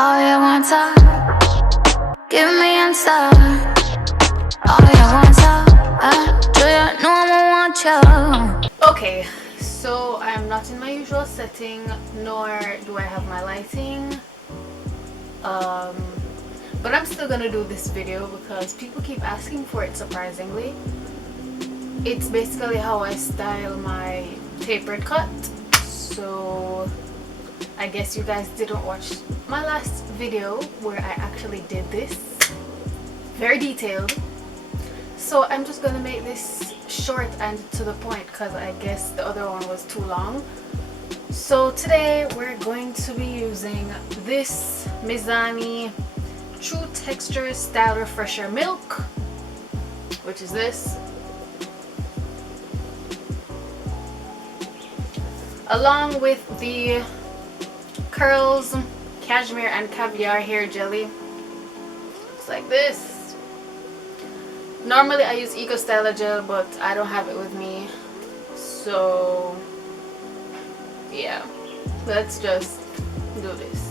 All you want give me answer. All you want do you know I want you? Okay, so I am not in my usual setting, nor do I have my lighting. But I'm still gonna do this video because people keep asking for it, surprisingly. It's basically how I style my tapered cut. So I guess you guys didn't watch my last video where I actually did this. Very detailed. So I'm just gonna make this short and to the point because I guess the other one was too long. So today we're going to be using this Mizani True Texture Style Refresher Milk, which is this, along with the Curls Cashmere and Caviar Hair Jelly. It's like this. Normally I use Eco Styler Gel, but I don't have it with me, so yeah, let's just do this.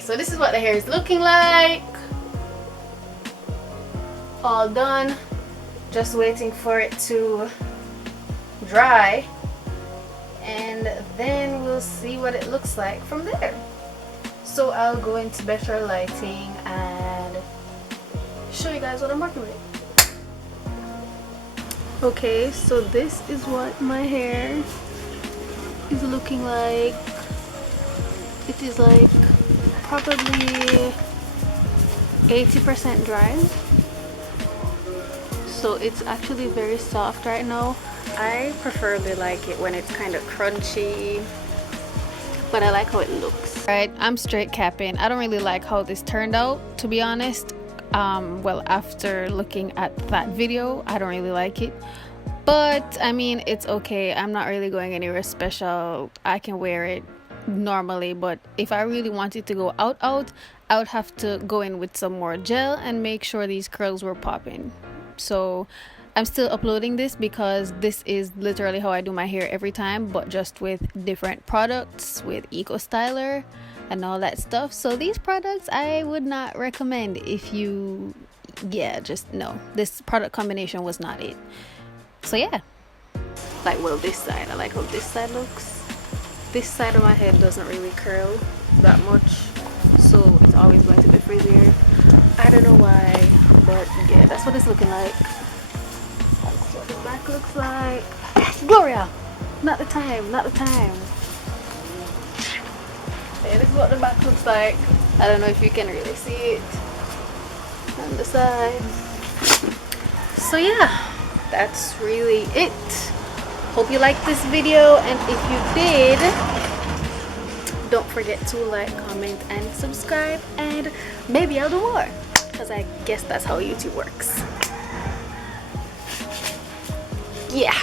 So this is what the hair is looking like. All done. Just waiting for it to dry, and then we'll see what it looks like from there. So I'll go into better lighting and show you guys what I'm working with. Okay, so this is what my hair is looking like. It is like probably 80% dry, so it's actually very soft right now. I preferably like it when it's kind of crunchy, but I like how it looks. Right, I'm straight capping. I don't really like how this turned out, to be honest. Well, after looking at that video, I don't really like it, but I mean, it's okay. I'm not really going anywhere special. I can wear it normally, but if I really wanted to go out, I would have to go in with some more gel and make sure these curls were popping. So I'm still uploading this because this is literally how I do my hair every time, but just with different products, with Eco Styler and all that stuff. So these products I would not recommend if you, yeah, just no, this product combination was not it. So yeah, like, well, this side, I like how this side looks. This side of my head doesn't really curl that much, so it's always going to be frizzier. I don't know why, but yeah, that's what it's looking like. That's what the back looks like. Gloria, not the time, not the time. Yeah, this is what the back looks like. I don't know if you can really see it on the side. So yeah, that's really it. Hope you liked this video, and if you did, don't forget to like, comment, and subscribe, and maybe I'll do more, because I guess that's how YouTube works. Yeah.